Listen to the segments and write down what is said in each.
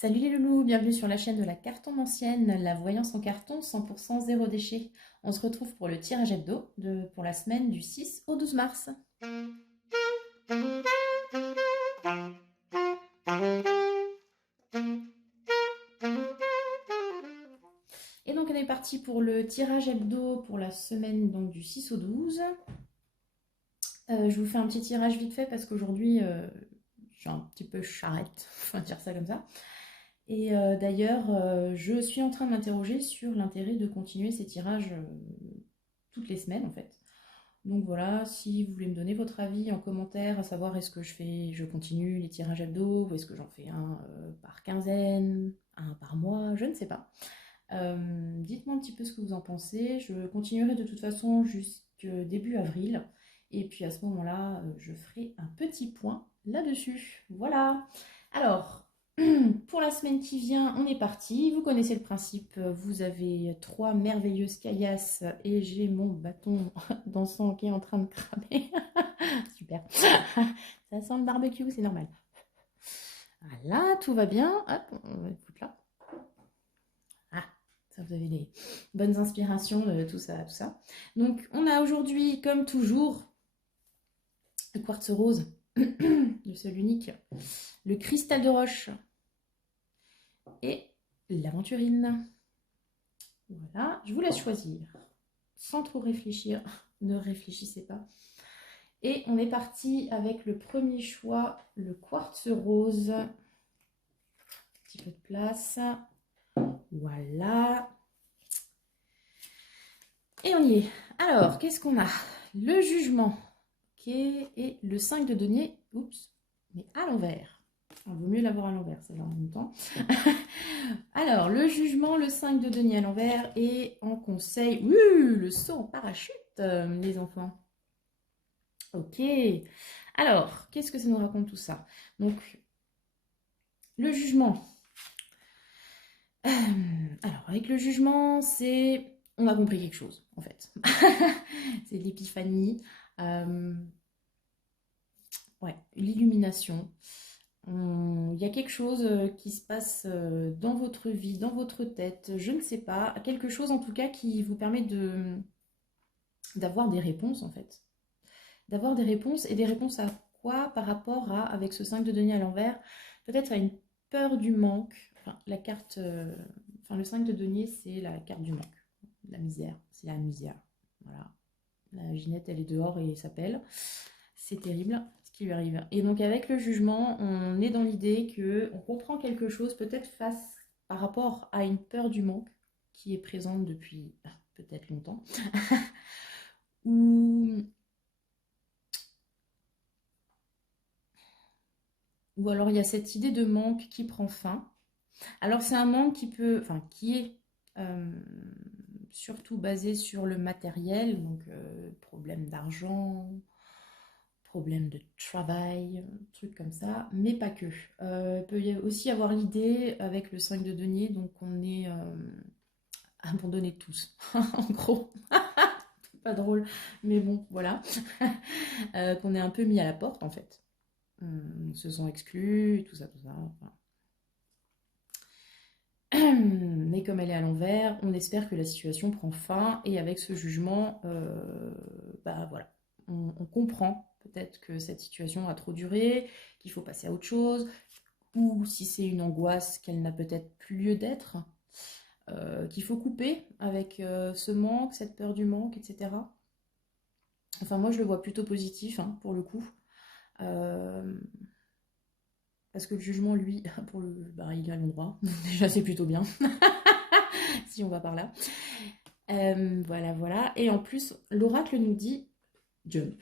Salut les loulous, bienvenue sur la chaîne de la cartomancienne, la voyance en carton 100% zéro déchet. On se retrouve pour le tirage hebdo pour la semaine du 6 au 12 mars. Et donc on est parti pour le tirage hebdo pour la semaine donc, du 6 au 12. Je vous fais un petit tirage vite fait parce qu'aujourd'hui je suis un petit peu charrette, on va dire ça comme ça. Et d'ailleurs, je suis en train de m'interroger sur l'intérêt de continuer ces tirages toutes les semaines en fait. Donc voilà, si vous voulez me donner votre avis en commentaire, à savoir est-ce que je continue les tirages hebdo, ou est-ce que j'en fais un par quinzaine, un par mois, je ne sais pas. Dites-moi un petit peu ce que vous en pensez. Je continuerai de toute façon jusqu'au début avril. Et puis à ce moment-là, je ferai un petit point là-dessus. Voilà. Alors, pour la semaine qui vient, on est parti. Vous connaissez le principe. Vous avez trois merveilleuses caillasses et j'ai mon bâton dansant qui est en train de cramer. Super. Ça sent le barbecue, c'est normal. Voilà, tout va bien. Hop, on va le foutre là. Ah, ça vous avez des bonnes inspirations de tout ça, tout ça. Donc, on a aujourd'hui, comme toujours, le quartz rose, le seul unique, le cristal de roche et l'aventurine. Voilà, je vous laisse choisir. Sans trop réfléchir, ne réfléchissez pas. Et on est parti avec le premier choix, le quartz rose. Un petit peu de place. Voilà. Et on y est. Alors, qu'est-ce qu'on a? Le jugement. Ok. Et le 5 de denier. Oups. Mais à l'envers. Il vaut mieux l'avoir à l'envers, ça va en même temps. Alors, le jugement, le 5 de denier à l'envers. Et en conseil, le saut en parachute, les enfants. Ok. Alors, qu'est-ce que ça nous raconte tout ça? Donc, le jugement. Alors, avec le jugement, c'est... On a compris quelque chose, en fait. C'est l'épiphanie. Ouais, l'illumination. Il y a quelque chose qui se passe dans votre vie, dans votre tête, je ne sais pas. Quelque chose, en tout cas, qui vous permet d'avoir des réponses, en fait. D'avoir des réponses, et des réponses à quoi par rapport à, avec ce 5 de denier à l'envers, peut-être à une peur du manque. Enfin, la carte, enfin le 5 de denier, c'est la carte du manque, la misère, c'est la misère. Voilà, la Ginette, elle est dehors et s'appelle. C'est terrible ce qui lui arrive. Et donc avec le jugement, on est dans l'idée que on comprend quelque chose peut-être face par rapport à une peur du manque qui est présente depuis peut-être longtemps. Ou alors il y a cette idée de manque qui prend fin. Alors c'est un manque qui peut, enfin qui est surtout basé sur le matériel, donc problème d'argent, problème de travail, trucs comme ça, mais pas que. Il peut y aussi avoir l'idée avec le 5 de denier, donc on est abandonnés tous, en gros. Pas drôle, mais bon, voilà. Qu'on est un peu mis à la porte en fait. Se sont exclus, tout ça, tout ça. Enfin. Mais comme elle est à l'envers, on espère que la situation prend fin et avec ce jugement, bah voilà, on comprend peut-être que cette situation a trop duré, qu'il faut passer à autre chose, ou si c'est une angoisse qu'elle n'a peut-être plus lieu d'être, qu'il faut couper avec ce manque, cette peur du manque, etc. Enfin moi je le vois plutôt positif hein, pour le coup. Euh, Parce que le jugement, lui, pour le, bah, il a l'endroit. Déjà, c'est plutôt bien. Si on va par là. Voilà, voilà. Et en plus, l'oracle nous dit jump.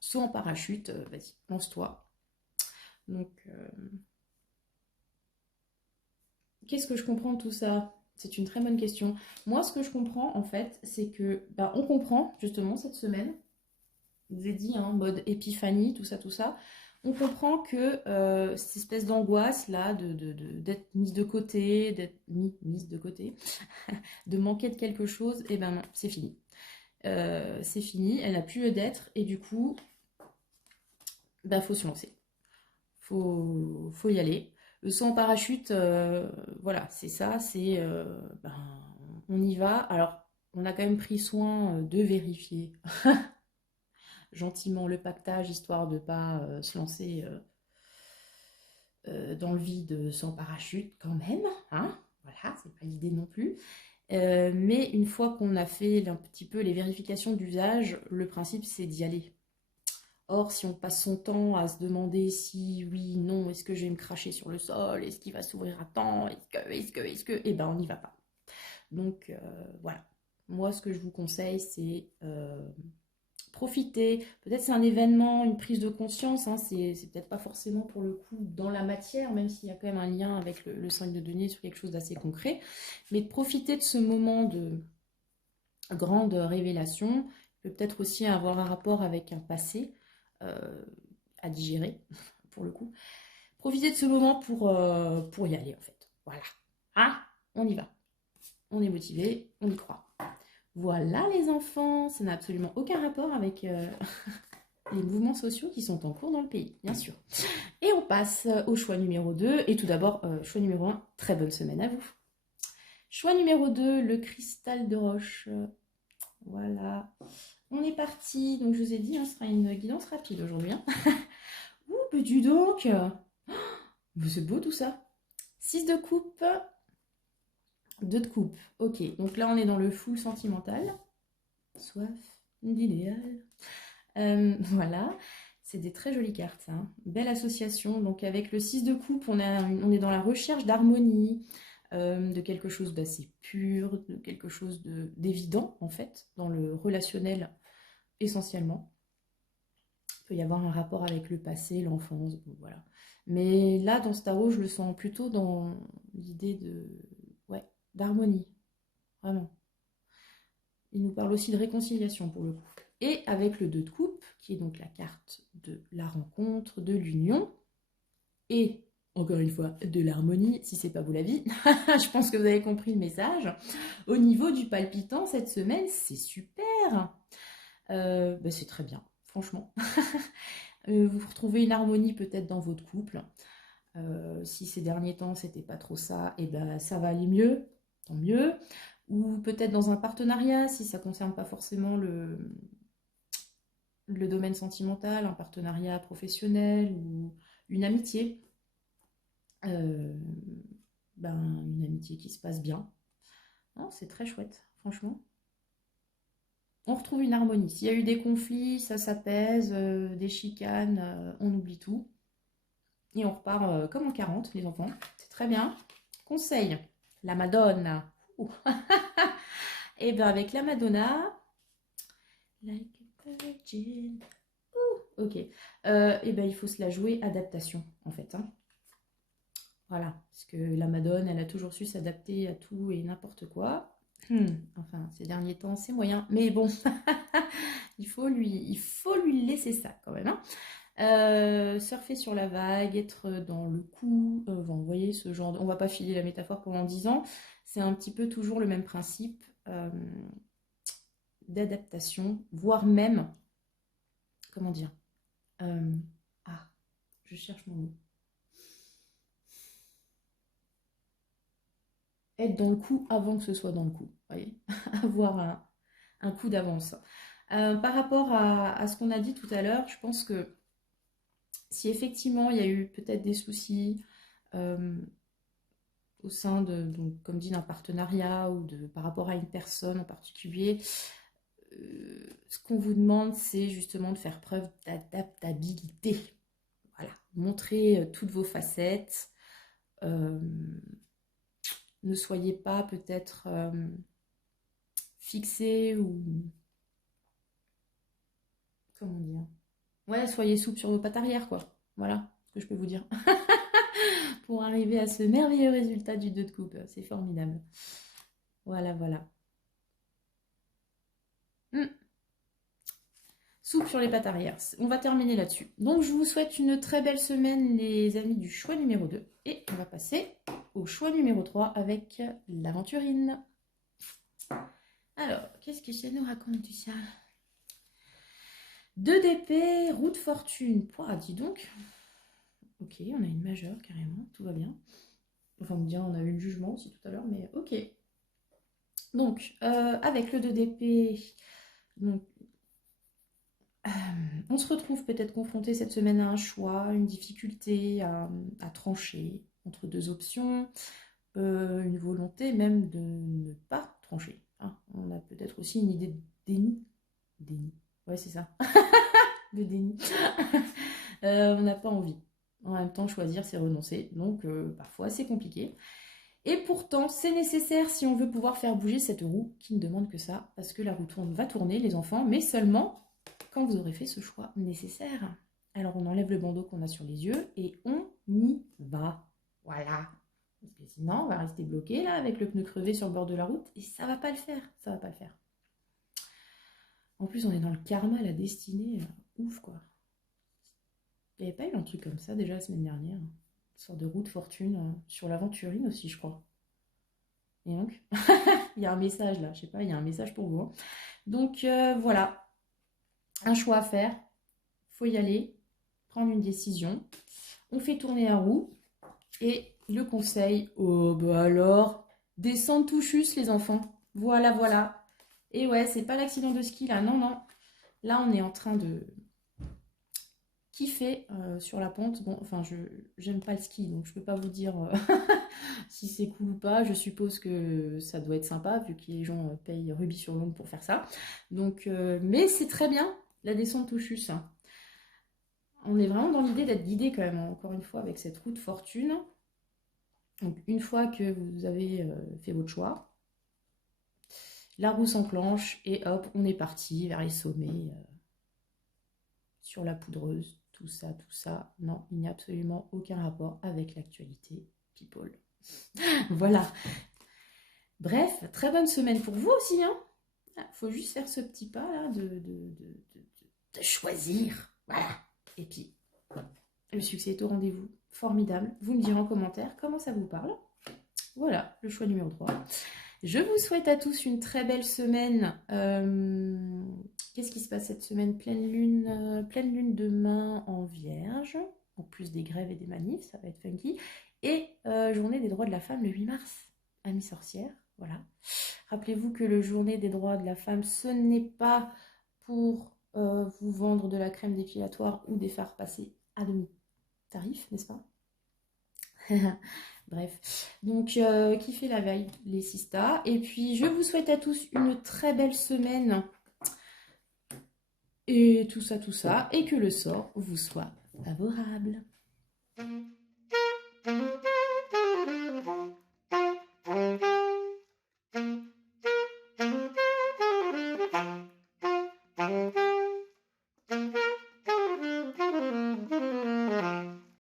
Saut en parachute, vas-y, lance-toi. Donc, qu'est-ce que je comprends de tout ça? C'est une très bonne question. Moi, ce que je comprends, en fait, c'est que, bah, on comprend, justement, cette semaine, je vous ai dit, hein, mode épiphanie, tout ça, tout ça. On comprend que cette espèce d'angoisse là, d'être mise de côté, d'être mise de côté, de manquer de quelque chose, et ben non, c'est fini. C'est fini, elle n'a plus lieu d'être, et du coup, bah, faut se lancer. Faut y aller. Le saut en parachute, voilà, c'est ça, c'est ben, on y va. Alors, on a quand même pris soin de vérifier gentiment le pactage, histoire de ne pas se lancer dans le vide sans parachute quand même, hein. Voilà, c'est pas l'idée non plus. Mais une fois qu'on a fait un petit peu les vérifications d'usage, le principe c'est d'y aller. Or, si on passe son temps à se demander si oui, non, est-ce que je vais me cracher sur le sol, est-ce qu'il va s'ouvrir à temps, eh ben on n'y va pas. Donc voilà. Moi, ce que je vous conseille, c'est profiter. Peut-être c'est un événement, une prise de conscience, hein, c'est peut-être pas forcément pour le coup dans la matière, même s'il y a quand même un lien avec le 5 de denier sur quelque chose d'assez concret, mais de profiter de ce moment de grande révélation peut peut-être aussi avoir un rapport avec un passé euh, à digérer, pour le coup. Profitez de ce moment pour y aller, en fait. Voilà. Ah, on y va. On est motivé, on y croit. Voilà les enfants, ça n'a absolument aucun rapport avec les mouvements sociaux qui sont en cours dans le pays, bien sûr. Et on passe au choix numéro 2. Et tout d'abord, choix numéro 1, très bonne semaine à vous. Choix numéro 2, le cristal de roche. Voilà. On est parti. Donc je vous ai dit, ce sera une guidance rapide aujourd'hui. Ouh, mais dis donc. C'est beau tout ça. 6 de coupe, 2 de coupe. Ok, donc là on est dans le full sentimental. Soif d'idéal. Voilà. C'est des très jolies cartes, ça, hein. Belle association. Donc avec le 6 de coupe, on est dans la recherche d'harmonie, de quelque chose d'assez pur, de quelque chose d'évident, en fait, dans le relationnel essentiellement. Il peut y avoir un rapport avec le passé, l'enfance, bon, voilà. Mais là, dans ce tarot, je le sens plutôt dans l'idée ouais, d'harmonie, vraiment. Il nous parle aussi de réconciliation pour le coup. Et avec le 2 de coupe, qui est donc la carte de la rencontre, de l'union, et encore une fois, de l'harmonie, si c'est pas vous la vie. Je pense que vous avez compris le message. Au niveau du palpitant, cette semaine, c'est super. C'est très bien, franchement. Vous retrouvez une harmonie peut-être dans votre couple. Si ces derniers temps, c'était pas trop ça, et ben ça va aller mieux, tant mieux. Ou peut-être dans un partenariat, si ça concerne pas forcément le domaine sentimental, un partenariat professionnel ou une amitié. Euh, une amitié qui se passe bien. Non, c'est très chouette, franchement. On retrouve une harmonie. S'il y a eu des conflits, ça s'apaise, des chicanes, on oublie tout. Et on repart comme en 40, les enfants. C'est très bien. Conseil, la Madonna. Et bien avec la Madonna, like a virgin. Ok. Et ben il faut se la jouer adaptation, en fait, hein. Voilà, parce que la Madone, elle a toujours su s'adapter à tout et n'importe quoi. Enfin, ces derniers temps, c'est moyen. Mais bon, il faut lui laisser ça quand même, hein. Surfer sur la vague, être dans le coup. Vous voyez, ce genre on va pas filer la métaphore pendant 10 ans. C'est un petit peu toujours le même principe d'adaptation, voire même, comment dire, euh, ah, je cherche mon mot. Être dans le coup avant que ce soit dans le coup. Vous voyez, avoir un coup d'avance. Par rapport à ce qu'on a dit tout à l'heure, je pense que si effectivement il y a eu peut-être des soucis au sein donc, comme dit, d'un partenariat ou par rapport à une personne en particulier, ce qu'on vous demande, c'est justement de faire preuve d'adaptabilité. Voilà, montrer toutes vos facettes. Ne soyez pas peut-être fixé ou comment dire. Ouais, soyez souple sur vos pattes arrière, quoi. Voilà ce que je peux vous dire. Pour arriver à ce merveilleux résultat du 2 de coupe. C'est formidable. Voilà, voilà. Souple sur les pattes arrière. On va terminer là-dessus. Donc, je vous souhaite une très belle semaine, les amis du choix numéro 2. Et on va passer au choix numéro 3 avec l'aventurine. Alors, qu'est-ce que ça nous raconte tout ça? 2 d'épée, roue de fortune. Pouah, dis donc. Ok, on a une majeure carrément, tout va bien. Enfin, bien, on a eu le jugement aussi tout à l'heure, mais ok. Donc, avec le 2 d'épée, donc, on se retrouve peut-être confronté cette semaine à un choix, une difficulté à trancher entre deux options, une volonté même de ne pas trancher. Hein. On a peut-être aussi une idée de déni. Déni. Ouais, c'est ça. De déni. On n'a pas envie. En même temps, choisir, c'est renoncer. Donc, parfois, c'est compliqué. Et pourtant, c'est nécessaire si on veut pouvoir faire bouger cette roue qui ne demande que ça, parce que la roue tourne, va tourner, les enfants, mais seulement quand vous aurez fait ce choix nécessaire. Alors, on enlève le bandeau qu'on a sur les yeux et on y va. Voilà. Parce que sinon, on va rester bloqué là avec le pneu crevé sur le bord de la route et ça va pas le faire. Ça va pas le faire. En plus, on est dans le karma, la destinée. Ouf, quoi. Il n'y avait pas eu un truc comme ça déjà la semaine dernière. Une sorte de roue de fortune sur l'aventurine aussi, je crois. Et donc, il y a un message là, je sais pas, il y a un message pour vous. Hein. Donc voilà, un choix à faire. Faut y aller, prendre une décision. On fait tourner la roue. Et le conseil, oh bah alors, descendre tout juste les enfants. Voilà, voilà. Et ouais, c'est pas l'accident de ski là, non, non. Là, on est en train de kiffer sur la pente. Bon, enfin, j'aime pas le ski, donc je peux pas vous dire si c'est cool ou pas. Je suppose que ça doit être sympa, vu que les gens payent rubis sur l'ongle pour faire ça. Donc, mais c'est très bien, la descente touchus. Hein. On est vraiment dans l'idée d'être guidé quand même, encore une fois, avec cette roue de fortune. Donc, une fois que vous avez fait votre choix, la roue s'enclenche et hop, on est parti vers les sommets, sur la poudreuse, tout ça, tout ça. Non, il n'y a absolument aucun rapport avec l'actualité people. Voilà. Bref, très bonne semaine pour vous aussi. Hein. Faut juste faire ce petit pas là de choisir. Voilà. Et puis, le succès est au rendez-vous. Formidable. Vous me direz en commentaire comment ça vous parle. Voilà, le choix numéro 3. Je vous souhaite à tous une très belle semaine. Qu'est-ce qui se passe cette semaine? Pleine lune demain en Vierge, en plus des grèves et des manifs, ça va être funky. Et journée des droits de la femme le 8 mars, Amis sorcières, voilà. Rappelez-vous que le journée des droits de la femme, ce n'est pas pour vous vendre de la crème dépilatoire ou des fards passés à demi-tarif, n'est-ce pas? Bref, donc kiffez la veille, les sistas. Et puis, je vous souhaite à tous une très belle semaine. Et tout ça. Et que le sort vous soit favorable.